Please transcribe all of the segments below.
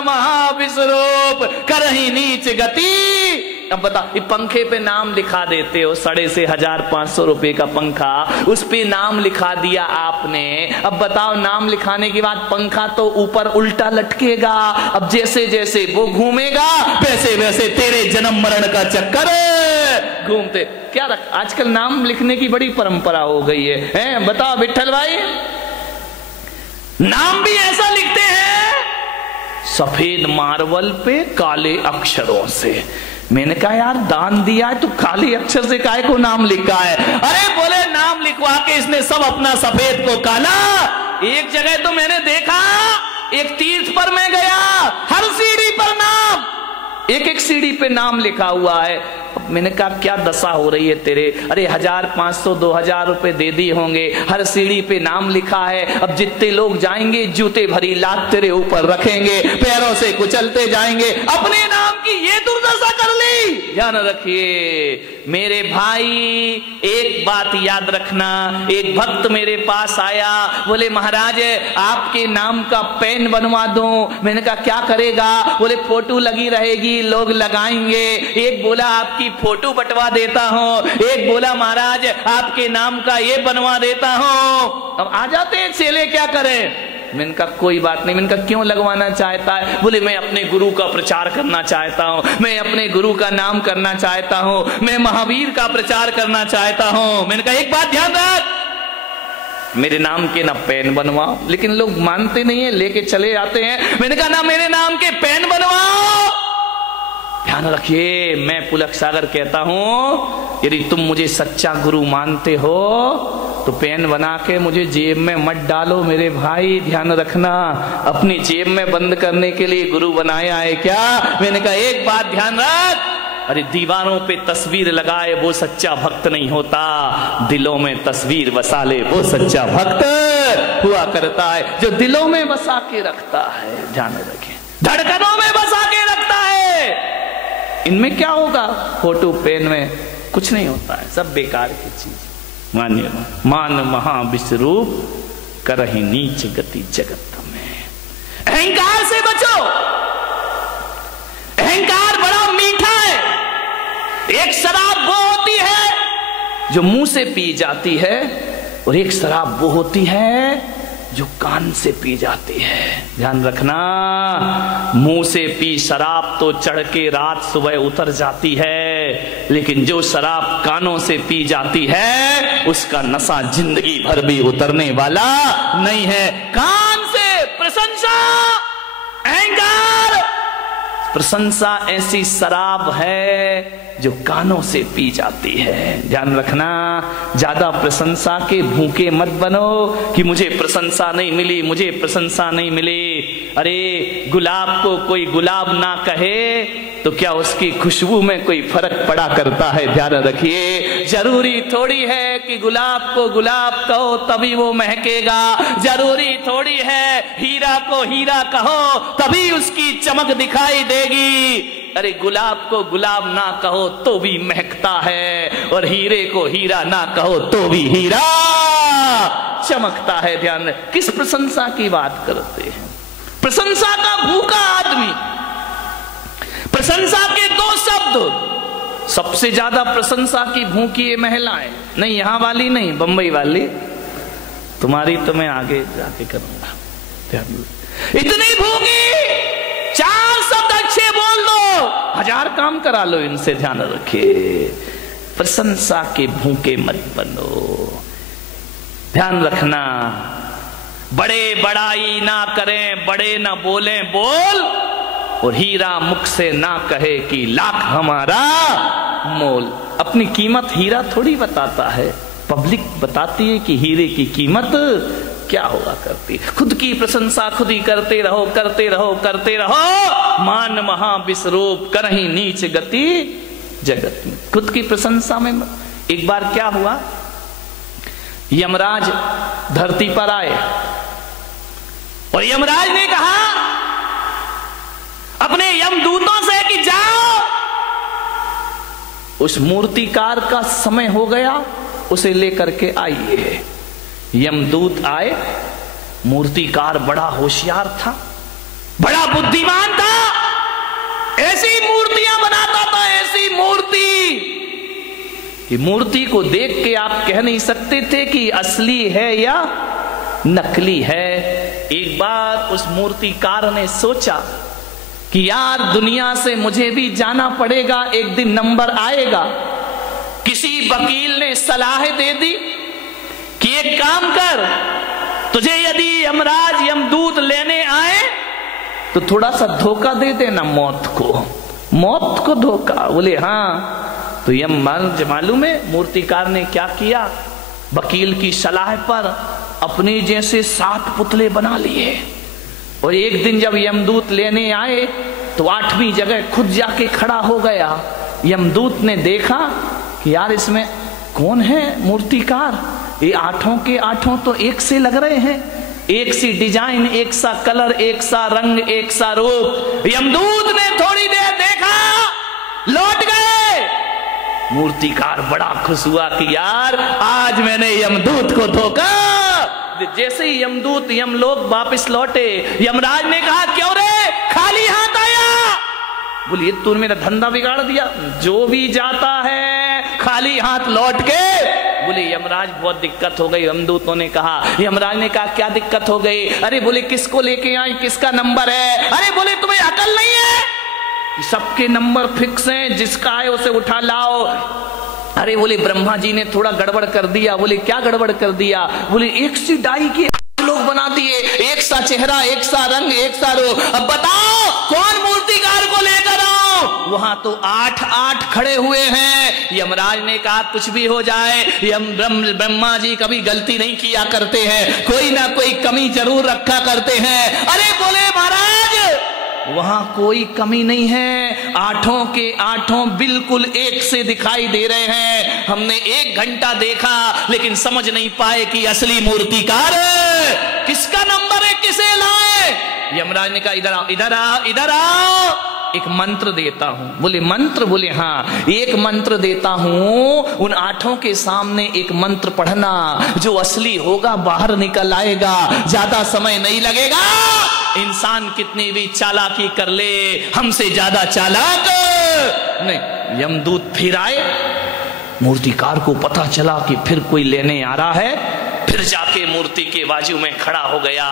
महाविश्वरूप करही नीच गति। अब बता, ये पंखे पे नाम लिखा देते हो, 1500 रुपए का पंखा, उस पे नाम लिखा दिया आपने। अब बताओ, नाम लिखाने के बाद पंखा तो ऊपर उल्टा लटकेगा। अब जैसे जैसे वो घूमेगा वैसे वैसे तेरे जन्म मरण का चक्कर घूमते। क्या आजकल नाम लिखने की बड़ी परंपरा हो गई है? बताओ विट्ठल भाई, नाम भी ऐसा लिखते हैं सफेद मार्बल पे काले अक्षरों से। मैंने कहा यार दान दिया है तो काले अक्षर से काहे को नाम लिखा है? अरे बोले नाम लिखवा के इसने सब अपना सफेद को काला। एक जगह तो मैंने देखा, एक तीर्थ पर मैं गया, हर सीढ़ी पर नाम, एक एक सीढ़ी पे नाम लिखा हुआ है। अब मैंने कहा क्या दशा हो रही है तेरे? अरे 1500 2000 रुपए दे दिए होंगे, हर सीढ़ी पे नाम लिखा है। अब जितने लोग जाएंगे जूते भरी लात तेरे ऊपर रखेंगे, पैरों से कुचलते जाएंगे। अपने नाम की ये दुर्दशा कर ली। ध्यान रखिए मेरे भाई, एक बात याद रखना। एक भक्त मेरे पास आया, बोले महाराज आपके नाम का पेन बनवा दूं। मैंने कहा क्या करेगा? बोले फोटो लगी रहेगी, लोग लगाएंगे। एक बोला आपकी फोटो बटवा देता हूं, एक बोला महाराज आपके नाम का ये बनवा देता हूं। अब आ जाते हैं चेले, क्या करें? मैंने कहा कोई बात नहीं। मैंने कहा क्यों लगवाना चाहता है? बोले मैं अपने गुरु का प्रचार करना चाहता हूं, मैं अपने गुरु का नाम करना चाहता हूं, मैं महावीर का प्रचार करना चाहता हूं। मैंने कहा एक बात ध्यान रख, मेरे नाम के ना पेन बनवाओ। लेकिन लोग मानते नहीं है, लेके चले जाते हैं। मैंने कहा ना मेरे नाम के पेन बनवाओ। ध्यान रखिए, मैं पुलक सागर कहता हूं, यदि तुम मुझे सच्चा गुरु मानते हो तो पेन बना के मुझे जेब में मत डालो मेरे भाई। ध्यान रखना, अपनी जेब में बंद करने के लिए गुरु बनाया है क्या? मैंने कहा एक बात ध्यान रख, अरे दीवारों पे तस्वीर लगाए वो सच्चा भक्त नहीं होता, दिलों में तस्वीर बसा ले वो सच्चा भक्त हुआ करता है, जो दिलों में बसा के रखता है। ध्यान रखें, धड़कनों में बसा के रखता है। इनमें क्या होगा? फोटो पेन में कुछ नहीं होता है, सब बेकार की चीज। मान्य मान महाविश्वरूप करहि नीच गति जगत में। अहंकार से बचो, अहंकार बड़ा मीठा है। एक शराब वो होती है जो मुंह से पी जाती है, और एक शराब वो होती है जो कान से पी जाती है। ध्यान रखना, मुंह से पी शराब तो चढ़ के रात सुबह उतर जाती है, लेकिन जो शराब कानों से पी जाती है उसका नशा जिंदगी भर भी उतरने वाला नहीं है। कान से प्रशंसा, अहंकार, प्रशंसा ऐसी शराब है जो कानों से पी जाती है। ध्यान रखना, ज्यादा प्रशंसा के भूखे मत बनो कि मुझे प्रशंसा नहीं मिली, मुझे प्रशंसा नहीं मिली। अरे गुलाब को कोई गुलाब ना कहे तो क्या उसकी खुशबू में कोई फर्क पड़ा करता है? ध्यान रखिए, जरूरी थोड़ी है कि गुलाब को गुलाब कहो तभी वो महकेगा, जरूरी थोड़ी है हीरा को हीरा कहो तभी उसकी चमक दिखाई देगी। अरे गुलाब को गुलाब ना कहो तो भी महकता है, और हीरे को हीरा ना कहो तो भी हीरा चमकता है। ध्यान, किस प्रशंसा की बात करते हैं? प्रशंसा का भूखा आदमी। प्रशंसा के दो शब्द, सबसे ज्यादा प्रशंसा की भूखी ये महिलाएं, नहीं यहां वाली नहीं, बंबई वाली, तुम्हारी तो मैं आगे जाके करूंगा। इतनी भूखी, 4 शब्द अच्छे बोल दो, 1000 काम करा लो इनसे। ध्यान रखिए, प्रशंसा के भूखे मत बनो। ध्यान रखना, बड़े बड़ाई ना करें, बड़े ना बोलें बोल, और हीरा मुख से ना कहे कि लाख हमारा मोल। अपनी कीमत हीरा थोड़ी बताता है, पब्लिक बताती है कि हीरे की कीमत क्या होगा करती। खुद की प्रशंसा खुद ही करते रहो, करते रहो, करते रहो। मान महाविश्वरूप करहि नीच गति जगत में। खुद की प्रशंसा में। एक बार क्या हुआ, यमराज धरती पर आए और यमराज ने कहा अपने यमदूतों से कि जाओ, उस मूर्तिकार का समय हो गया, उसे लेकर के आइए। यमदूत आए, मूर्तिकार बड़ा होशियार था, बड़ा बुद्धिमान था, ऐसी मूर्तियां बनाता था, ऐसी मूर्ति। ये मूर्ति को देख के आप कह नहीं सकते थे कि असली है या नकली है। एक बार उस मूर्तिकार ने सोचा कि यार दुनिया से मुझे भी जाना पड़ेगा, एक दिन नंबर आएगा। किसी वकील ने सलाह दे दी कि एक काम कर, तुझे यदि यमराज यमदूत लेने आए तो थोड़ा सा धोखा दे देना, मौत को धोखा। बोले हाँ। तो यमराज मालूम है मूर्तिकार ने क्या किया, वकील की सलाह पर अपने जैसे 7 पुतले बना लिए, और एक दिन जब यमदूत लेने आए तो 8वीं जगह खुद जाके खड़ा हो गया। यमदूत ने देखा कि यार इसमें कौन है मूर्तिकार, ये 8 के 8 तो एक से लग रहे हैं, एक सी डिजाइन, एक सा कलर, एक सा रंग, एक सा रूप। यमदूत ने थोड़ी देर देखा, लौट गए। मूर्तिकार बड़ा खुश हुआ कि यार आज मैंने यमदूत को धोखा। जैसे ही यमदूत यमलोक वापस लौटे, यमराज ने कहा क्यों रे खाली हाथ आया? बोलिए तूने मेरा धंधा बिगाड़ दिया, जो भी जाता है खाली हाथ लौट के। बोले यमराज बहुत दिक्कत हो गई। यमदूतों ने कहा, यमराज ने कहा क्या दिक्कत हो गई? अरे बोले किसको लेके आए, किसका नंबर है? अरे बोले तुम्हें अकल नहीं है, सबके नंबर फिक्स हैं, जिसका है उसे उठा लाओ। अरे बोले ब्रह्मा जी ने थोड़ा गड़बड़ कर दिया। बोले क्या गड़बड़ कर दिया? बोले एक सी डाई के लोग बना दिए, एक सा चेहरा, एक सा रंग, एक सा रूप। अब बताओ कौन मूर्तिकार को लेकर आओ? वहां तो 8 खड़े हुए हैं। यमराज ने कहा कुछ भी हो जाए, ब्रह्मा जी कभी गलती नहीं किया करते हैं, कोई ना कोई कमी जरूर रखा करते हैं। अरे बोले महाराज वहां कोई कमी नहीं है, 8 के 8 बिल्कुल एक से दिखाई दे रहे हैं। हमने 1 घंटा देखा लेकिन समझ नहीं पाए कि असली मूर्तिकार किसका नंबर है, किसे लाए। यमराज ने कहा इधर आओ, इधर आओ, इधर आओ, एक मंत्र देता हूं। बोले मंत्र? बोले हाँ, एक मंत्र देता हूं, उन 8 के सामने एक मंत्र पढ़ना, जो असली होगा बाहर निकल आएगा, ज्यादा समय नहीं लगेगा। इंसान कितनी भी चालाकी कर ले, हमसे ज्यादा चालाक नहीं। यमदूत फिर आए, मूर्तिकार को पता चला कि फिर कोई लेने आ रहा है, फिर जाके मूर्ति के बाजू में खड़ा हो गया।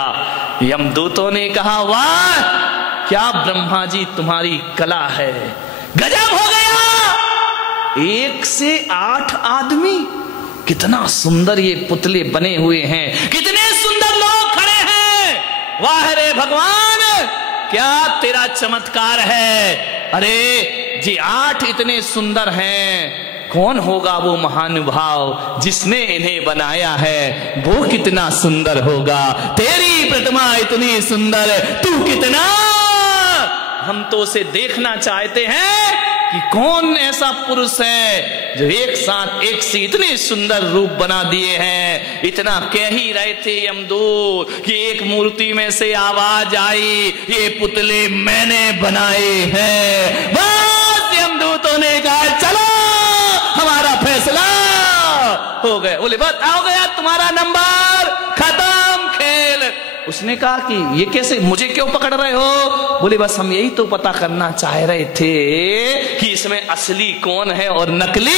यमदूतों ने कहा वाह क्या ब्रह्मा जी तुम्हारी कला है, गजब हो गया। 1 से 8 आदमी, कितना सुंदर ये पुतले बने हुए हैं, कितने सुंदर लोग खड़े हैं। वाह रे भगवान क्या तेरा चमत्कार है। अरे जी 8 इतने सुंदर हैं, कौन होगा वो महानुभाव जिसने इन्हें बनाया है, वो कितना सुंदर होगा। तेरी प्रतिमा इतनी सुंदर, तू कितना। हम तो उसे देखना चाहते हैं कि कौन ऐसा पुरुष है जो एक साथ एक से इतने सुंदर रूप बना दिए हैं। इतना कह ही रहे थे यमदूत कि एक मूर्ति में से आवाज आई, ये पुतले मैंने बनाए हैं। बस यमदूतों ने कहा चलो हमारा फैसला हो गया। बोले बस आओ गया तुम्हारा नंबर, खत्म खेल। उसने कहा कि ये कैसे, मुझे क्यों पकड़ रहे हो? बोले बस हम यही तो पता करना चाह रहे थे कि इसमें असली कौन है और नकली।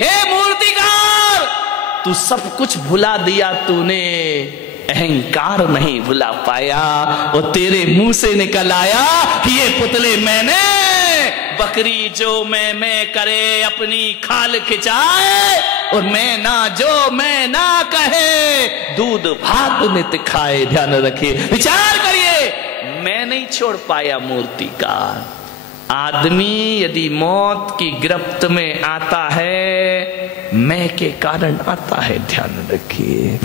हे मूर्तिकार तू सब कुछ भुला दिया, तूने अहंकार नहीं भुला पाया, और तेरे मुंह से निकल आया कि ये पुतले मैंने। बकरी जो मैं करे अपनी खाल खिंचाए, और मैं ना जो मैं ना कहे दूध भात नित खाए। ध्यान रखिए, विचार करिए, मैं नहीं छोड़ पाया मूर्तिकार। आदमी यदि मौत की गिरफ्त में आता है, मैं के कारण आता है। ध्यान रखिए,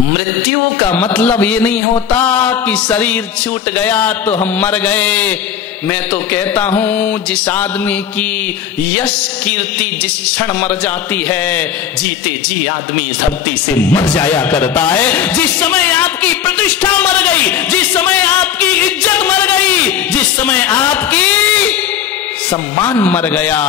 मृत्यु का मतलब ये नहीं होता कि शरीर छूट गया तो हम मर गए। मैं तो कहता हूं जिस आदमी की यश कीर्ति जिस क्षण मर जाती है, जीते जी आदमी धरती से मर जाया करता है। जिस समय आपकी प्रतिष्ठा मर गई, जिस समय आपकी इज्जत मर गई, जिस समय आपकी सम्मान मर गया,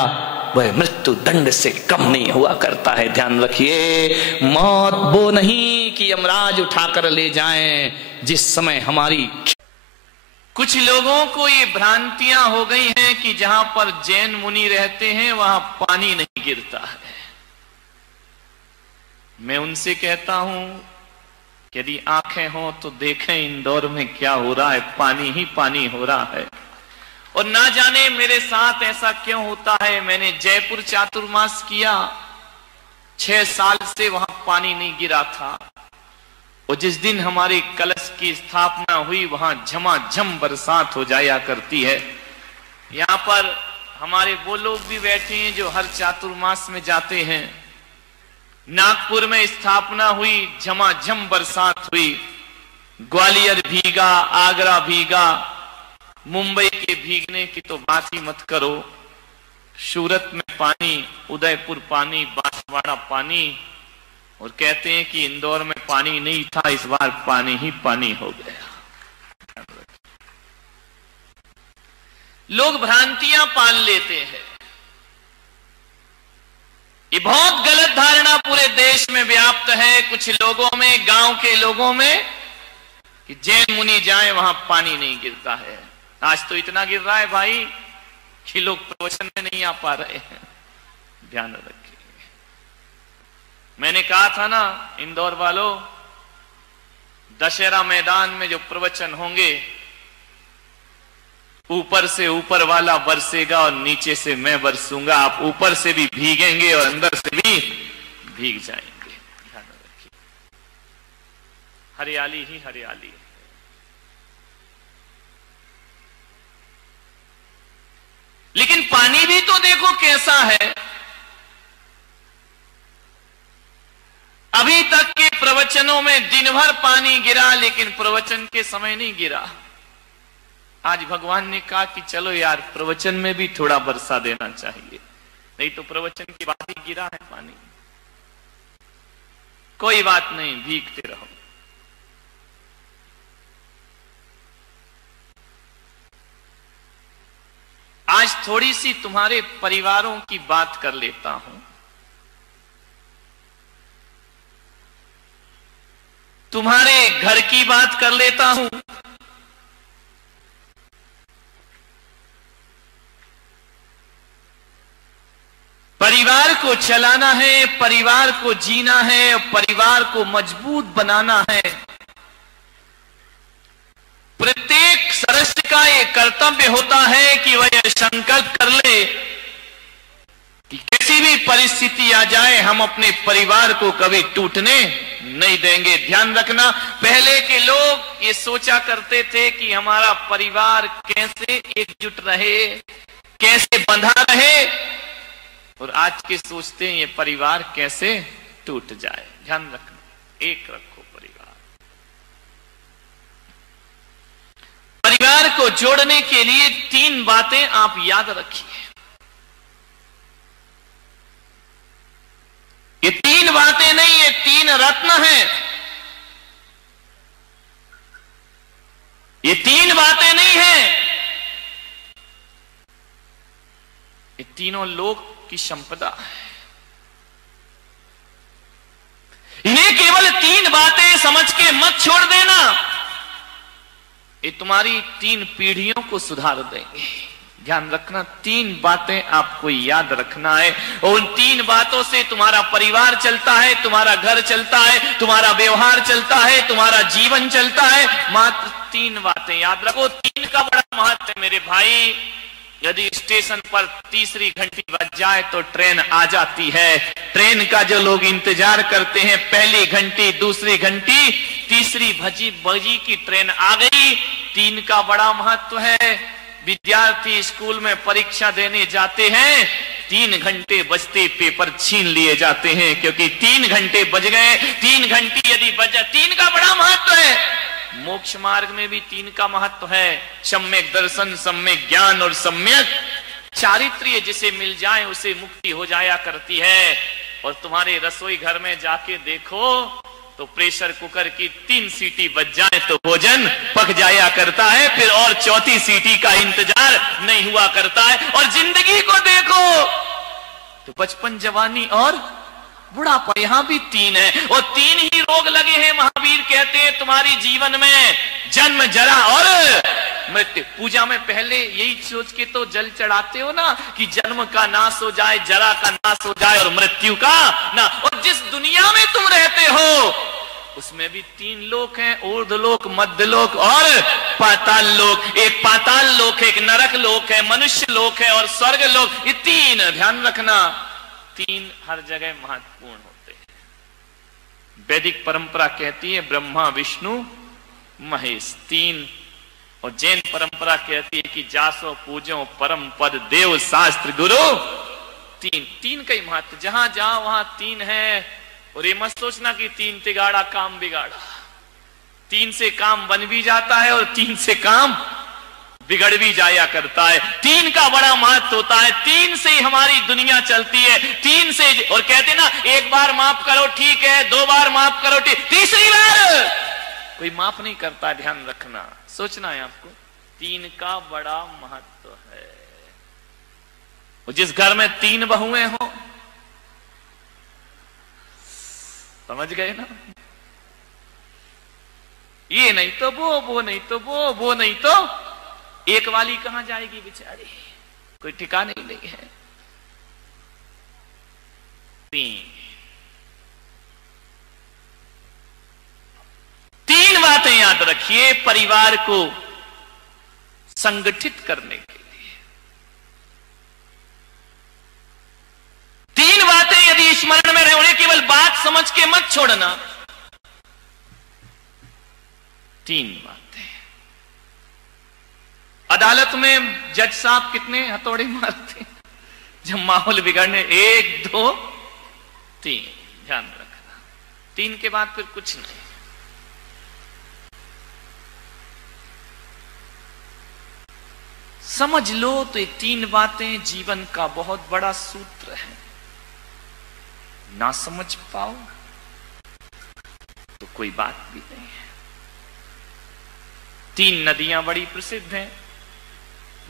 वह मृत्यु दंड से कम नहीं हुआ करता है। ध्यान रखिए, मौत वो नहीं कि यमराज उठाकर ले जाएं, जिस समय हमारी कुछ लोगों को ये भ्रांतियां हो गई हैं कि जहां पर जैन मुनि रहते हैं वहां पानी नहीं गिरता है। मैं उनसे कहता हूं कि यदि आंखें हो तो देखें इंदौर में क्या हो रहा है, पानी ही पानी हो रहा है। और ना जाने मेरे साथ ऐसा क्यों होता है। मैंने जयपुर चातुर्मास किया, 6 साल से वहां पानी नहीं गिरा था। और जिस दिन हमारे कलश की स्थापना हुई वहां झमाझम बरसात हो जाया करती है। यहां पर हमारे वो लोग भी बैठे हैं जो हर चातुर्मास में जाते हैं। नागपुर में स्थापना हुई, झमाझम बरसात हुई, ग्वालियर भीगा, आगरा भीगा, मुंबई के भीगने की तो बात ही मत करो। सूरत में पानी, उदयपुर पानी, बांसवाड़ा पानी, और कहते हैं कि इंदौर में पानी नहीं था, इस बार पानी ही पानी हो गया। लोग भ्रांतियां पाल लेते हैं। ये बहुत गलत धारणा पूरे देश में व्याप्त है, कुछ लोगों में, गांव के लोगों में, कि जैन मुनि जाए वहां पानी नहीं गिरता है। आज तो इतना गिर रहा है भाई कि लोग प्रवचन में नहीं आ पा रहे हैं। ध्यान रखिए। मैंने कहा था ना इंदौर वालों, दशहरा मैदान में जो प्रवचन होंगे, ऊपर से ऊपर वाला बरसेगा और नीचे से मैं बरसूंगा। आप ऊपर से भी भीगेंगे और अंदर से भी भीग जाएंगे। ध्यान रखिए, हरियाली ही हरियाली है। लेकिन पानी भी तो देखो कैसा है। अभी तक के प्रवचनों में दिन भर पानी गिरा, लेकिन प्रवचन के समय नहीं गिरा। आज भगवान ने कहा कि चलो यार, प्रवचन में भी थोड़ा बरसा देना चाहिए, नहीं तो प्रवचन के बाद ही गिरा है पानी। कोई बात नहीं, भीगते रहो। आज थोड़ी सी तुम्हारे परिवारों की बात कर लेता हूं। तुम्हारे घर की बात कर लेता हूं। परिवार को चलाना है, परिवार को जीना है, परिवार को मजबूत बनाना है। प्रत्येक सदस्य का यह कर्तव्य होता है कि वह यह संकल्प कर ले कि किसी भी परिस्थिति आ जाए, हम अपने परिवार को कभी टूटने नहीं देंगे। ध्यान रखना, पहले के लोग ये सोचा करते थे कि हमारा परिवार कैसे एकजुट रहे, कैसे बंधा रहे, और आज के सोचते हैं ये परिवार कैसे टूट जाए। ध्यान रखना, एक रखो परिवार। परिवार को जोड़ने के लिए 3 बातें आप याद रखिए। ये 3 बातें नहीं, ये 3 रत्न हैं। ये 3 बातें नहीं हैं, ये तीनों लोक की संपदा है। इन्हें केवल 3 बातें समझ के मत छोड़ देना, ये तुम्हारी 3 पीढ़ियों को सुधार देंगे। ध्यान रखना, 3 बातें आपको याद रखना है, और उन 3 बातों से तुम्हारा परिवार चलता है, तुम्हारा घर चलता है, तुम्हारा व्यवहार चलता है, तुम्हारा जीवन चलता है। मात्र 3 बातें याद रखो। 3 का बड़ा महत्व है मेरे भाई। यदि स्टेशन पर तीसरी घंटी बज जाए तो ट्रेन आ जाती है। ट्रेन का जो लोग इंतजार करते हैं, पहली घंटी, दूसरी घंटी, तीसरी बजी की ट्रेन आ गई। 3 का बड़ा महत्व है। विद्यार्थी स्कूल में परीक्षा देने जाते हैं, 3 घंटे बजते पेपर छीन लिए जाते हैं, क्योंकि 3 घंटे बज गए। 3 घंटी यदि बज जाए, 3 का बड़ा महत्व है। मोक्ष मार्ग में भी 3 का महत्व है। सम्यक दर्शन, सम्यक ज्ञान और सम्यक चारित्र्य जिसे मिल जाए उसे मुक्ति हो जाया करती है। और तुम्हारे रसोई घर में जाके देखो तो प्रेशर कुकर की 3 सीटी बज जाए तो भोजन पक जाया करता है, फिर और 4थी सीटी का इंतजार नहीं हुआ करता है। और जिंदगी को देखो तो बचपन, जवानी और बुढ़ापा, यहां भी 3 है, और 3 ही रोग लगे हैं। महावीर कहते हैं तुम्हारी जीवन में जन्म, जरा और मृत्यु। पूजा में पहले यही सोच के तो जल चढ़ाते हो ना कि जन्म का नाश हो जाए, जरा का नाश हो जाए और मृत्यु का ना। और जिस दुनिया में तुम रहते हो उसमें भी 3 लोक हैं, ऊर्ध्वलोक, मध्यलोक और पाताल लोक। एक पाताल लोक है, एक नरक लोक है, मनुष्य लोक है और स्वर्ग लोक। ये 3 ध्यान रखना, 3 हर जगह महत्वपूर्ण होते हैं। वैदिक परंपरा कहती है ब्रह्मा विष्णु महेश 3, और जैन परंपरा कहती है कि जासो पूजो परम पद देव शास्त्र गुरु 3 का ही महत्व। जहां जाओ वहां 3 है। और ये मत सोचना कि 3 तिगाड़ा काम बिगाड़ा। 3 से काम बन भी जाता है और 3 से काम बिगड़ भी जाया करता है। 3 का बड़ा महत्व होता है। 3 से ही हमारी दुनिया चलती है। 3 से, और कहते ना एक बार माफ करो ठीक है, 2 बार माफ करो ठीक, तीसरी बार कोई माफ नहीं करता। ध्यान रखना, सोचना है आपको, 3 का बड़ा महत्व है। और जिस घर में 3 बहुएं हो, समझ गए ना, ये नहीं तो वो नहीं तो वो नहीं तो एक वाली कहां जाएगी बेचारी, कोई ठिकाने ही नहीं है। 3 बातें याद रखिए परिवार को संगठित करने के लिए। 3 बातें यदि स्मरण में रहे, उन्हें केवल बात समझ के मत छोड़ना। 3 बातें। अदालत में जज साहब कितने हथौड़े मारते जब माहौल बिगड़ने, 1 2 3, ध्यान रखना। 3 के बाद फिर कुछ नहीं। समझ लो तो ये 3 बातें जीवन का बहुत बड़ा सूत्र है। ना समझ पाओ तो कोई बात भी नहीं है। 3 नदियां बड़ी प्रसिद्ध हैं,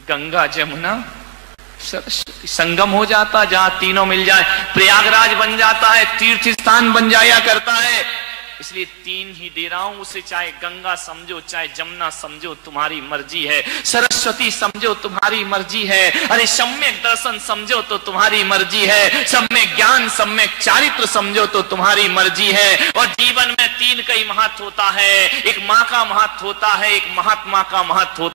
गंगा जमुना सरस्वती। संगम हो जाता जहां तीनों मिल जाए, प्रयागराज बन जाता है, तीर्थ स्थान बन जाया करता है। इसलिए 3 ही दे रहा हूं, उसे चाहे गंगा समझो, चाहे जमुना समझो, तुम्हारी मर्जी है। सरस्वती समझो, तुम्हारी मर्जी है। अरे सम्यक दर्शन समझो तो तुम्हारी मर्जी है। सम्यक ज्ञान, सम्यक चारित्र समझो तो तुम्हारी मर्जी है। और जीवन में 3 का ही महत्व होता है। एक मां का महत्व होता है, एक महात्मा का महत्व होता है।